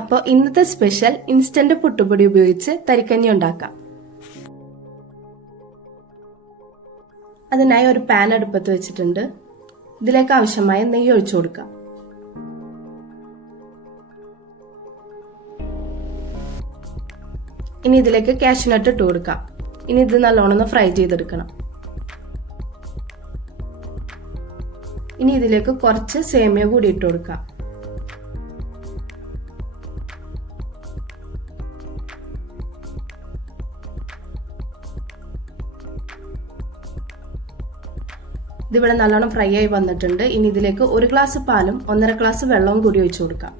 അപ്പോൾ ഇന്നത്തെ special instant പുട്ടുപൊടി ഉപയോഗിച്ച് തരിക്കഞ്ഞി ഉണ്ടാക്കാം. അതിനായി ഒരു പാൻ അടുപ്പത്ത് വെച്ചിട്ടുണ്ട്. ഇതിലേക്ക് ആവശ്യമായ നെയ്യ് ഒഴിച്ചു കൊടുക്കാം. ഇനി ഇതിലേക്ക് കാഷ്യൂനട്ട് ഇട്ട് കൊടുക്കാം. ഇനി ഇത് നല്ലോണം ഫ്രൈ ചെയ്തെടുക്കണം. ഇനി ഇതിലേക്ക് കുറച്ച് സേമിയ കൂടി ഇട്ട് കൊടുക്കാം. ഇതിവിടെ നല്ലോണം ഫ്രൈ ആയി വന്നിട്ടുണ്ട്. ഇനി ഇതിലേക്ക് 1 ഗ്ലാസ് പാലും 1.5 ഗ്ലാസ് വെള്ളവും കൂടി ഒഴിച്ചു കൊടുക്കാം.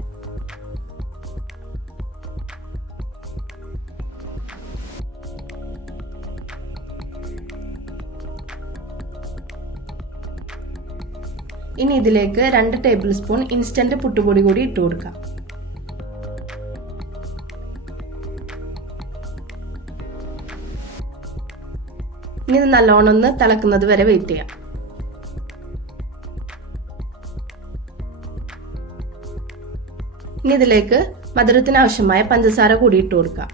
ഇനി ഇതിലേക്ക് 2 ടേബിൾ സ്പൂൺ ഇൻസ്റ്റന്റ് പുട്ടുപൊടി കൂടി ഇട്ട് കൊടുക്കാം. ഇനി ഇത് നല്ലോണം ഒന്ന് തിളക്കുന്നത് വരെ വെയിറ്റ് ചെയ്യാം. ഇനി ഇതിലേക്ക് മധുരത്തിന് ആവശ്യമായ പഞ്ചസാര കൂടി ഇട്ട് കൊടുക്കാം.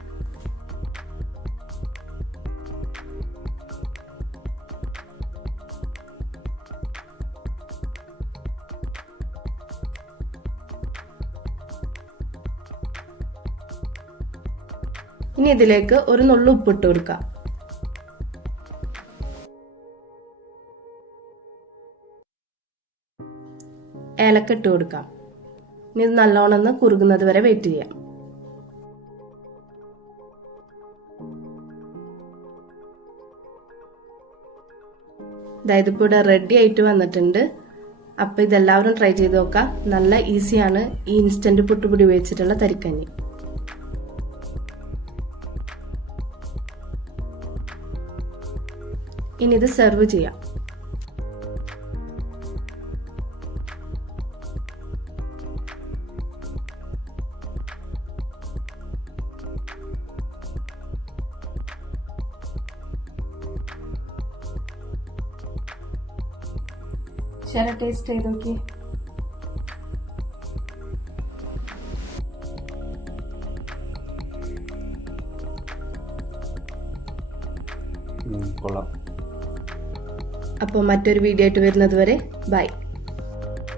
ഇനി ഇതിലേക്ക് ഒരു നുള്ളു ഉപ്പിട്ട് കൊടുക്കാം. ഏലക്ക ഇട്ട് കൊടുക്കാം. ഇനി ഇത് നല്ലോണം ഒന്ന് കുറുകുന്നത് വരെ വെയിറ്റ് ചെയ്യാം. അതായത് ഇപ്പോൾ ഇവിടെ റെഡി ആയിട്ട് വന്നിട്ടുണ്ട്. അപ്പൊ ഇതെല്ലാവരും ട്രൈ ചെയ്ത് നോക്കാം. നല്ല ഈസിയാണ് ഈ ഇൻസ്റ്റന്റ് പുട്ടുപൊടി ഉപയോഗിച്ചിട്ടുള്ള തരിക്കഞ്ഞി. ഇനി ഇത് സെർവ് ചെയ്യാം. ടേസ്റ്റ് ചെയ്ത് നോക്കി. കൊള്ളാം. അപ്പോൾ മറ്റൊരു വീഡിയോ ആയിട്ട് വരുന്നത് വരെ ബൈ.